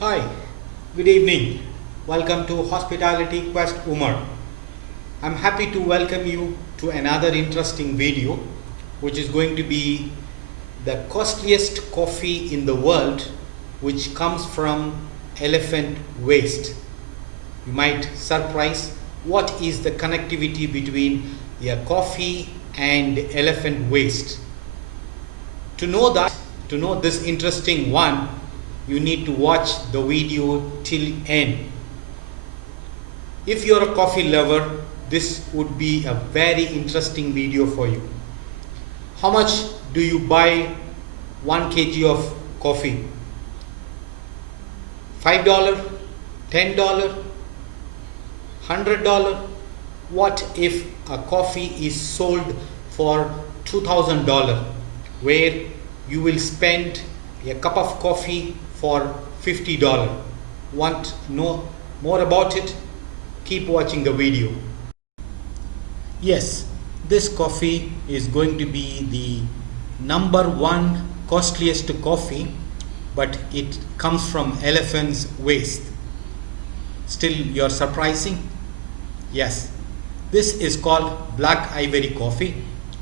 Hi, good evening. Welcome to Hospitality Quest Umar. I'm happy to welcome you to another interesting video, which is going to be the costliest coffee in the world, which comes from elephant waste. You might surprise what is the connectivity between a coffee and elephant waste. To know that, to know this interesting one, you need to watch the video till end. If you're a coffee lover, this would be a very interesting video for you. How much do you buy 1 kg of coffee? $5, $10, $100? What if a coffee is sold for $2,000, where you will spend a cup of coffee for $50? Want to know more about it? Keep watching the video. Yes, this coffee is going to be the number one costliest coffee, but it comes from elephant's waste. Still, you're surprising? Yes, this is called black ivory coffee,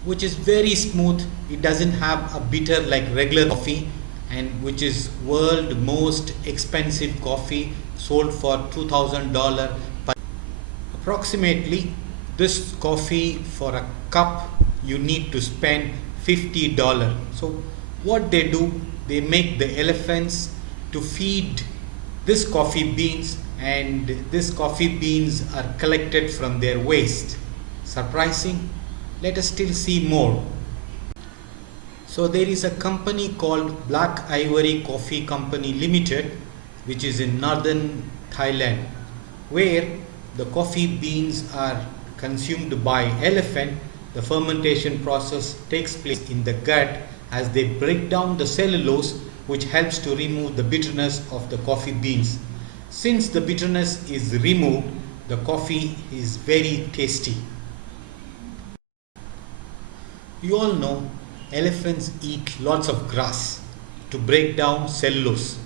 which is very smooth. It doesn't have a bitter like regular coffee, and which is world most expensive coffee, sold for $2,000 per. Approximately this coffee, for a cup you need to spend $50. So what they do, they make the elephants to feed this coffee beans, and this coffee beans are collected from their waste. Surprising? Let us still see more. So there is a company called Black Ivory Coffee Company Limited, which is in northern Thailand, where the coffee beans are consumed by elephant. The fermentation process takes place in the gut as they break down the cellulose, which helps to remove the bitterness of the coffee beans. Since the bitterness is removed, the coffee is very tasty. You all know elephants eat lots of grass to break down cellulose.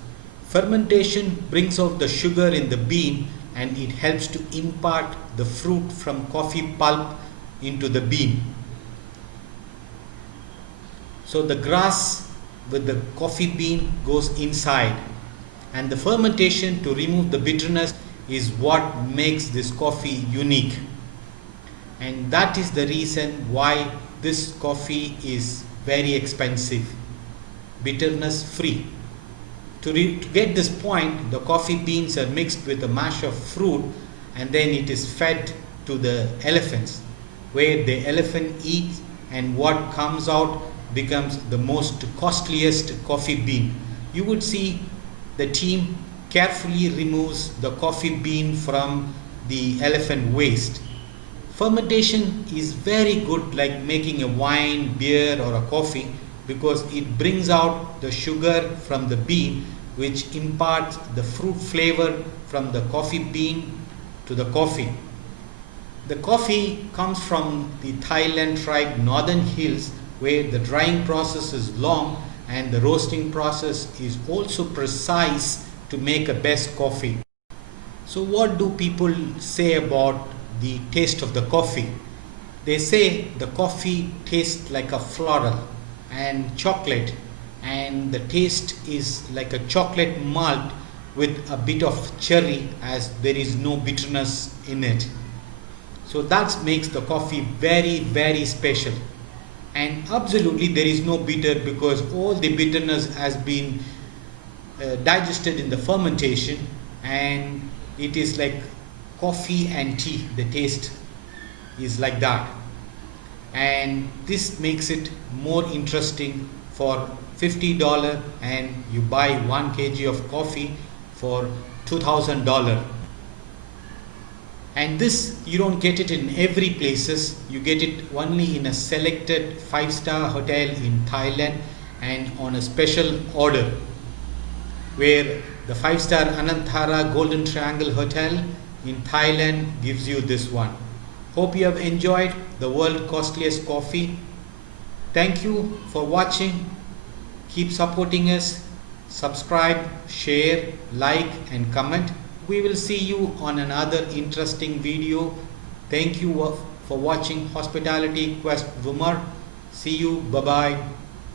Fermentation brings out the sugar in the bean, and it helps to impart the fruit from coffee pulp into the bean. So the grass with the coffee bean goes inside, and the fermentation to remove the bitterness is what makes this coffee unique. And that is the reason why this coffee is very expensive, bitterness free. To get this point, the coffee beans are mixed with a mash of fruit, and then it is fed to the elephants, where the elephant eats, and what comes out becomes the most costliest coffee bean. You would see the team carefully removes the coffee bean from the elephant waste. Fermentation is very good, like making a wine, beer, or a coffee, because it brings out the sugar from the bean, which imparts the fruit flavor from the coffee bean to the coffee. The coffee comes from the Thailand tribe Northern Hills, where the drying process is long and the roasting process is also precise to make a best coffee. So what do people say about the taste of the coffee? They say the coffee tastes like a floral and chocolate, and the taste is like a chocolate malt with a bit of cherry, as there is no bitterness in it. So that makes the coffee very, very special. And absolutely there is no bitter, because all the bitterness has been digested in the fermentation, and it is like coffee and tea. The taste is like that, and this makes it more interesting. For $50, and you buy 1 kg of coffee for $2,000. And this, you don't get it in every places. You get it only in a selected 5-star hotel in Thailand, and on a special order, where the 5-star Anantara Golden Triangle Hotel in Thailand gives you this one. Hope you have enjoyed the world costliest coffee. Thank you for watching. Keep supporting us. Subscribe, share, like and comment. We will see you on another interesting video. Thank you for watching Hospitality Quest Woomer. See you. Bye bye.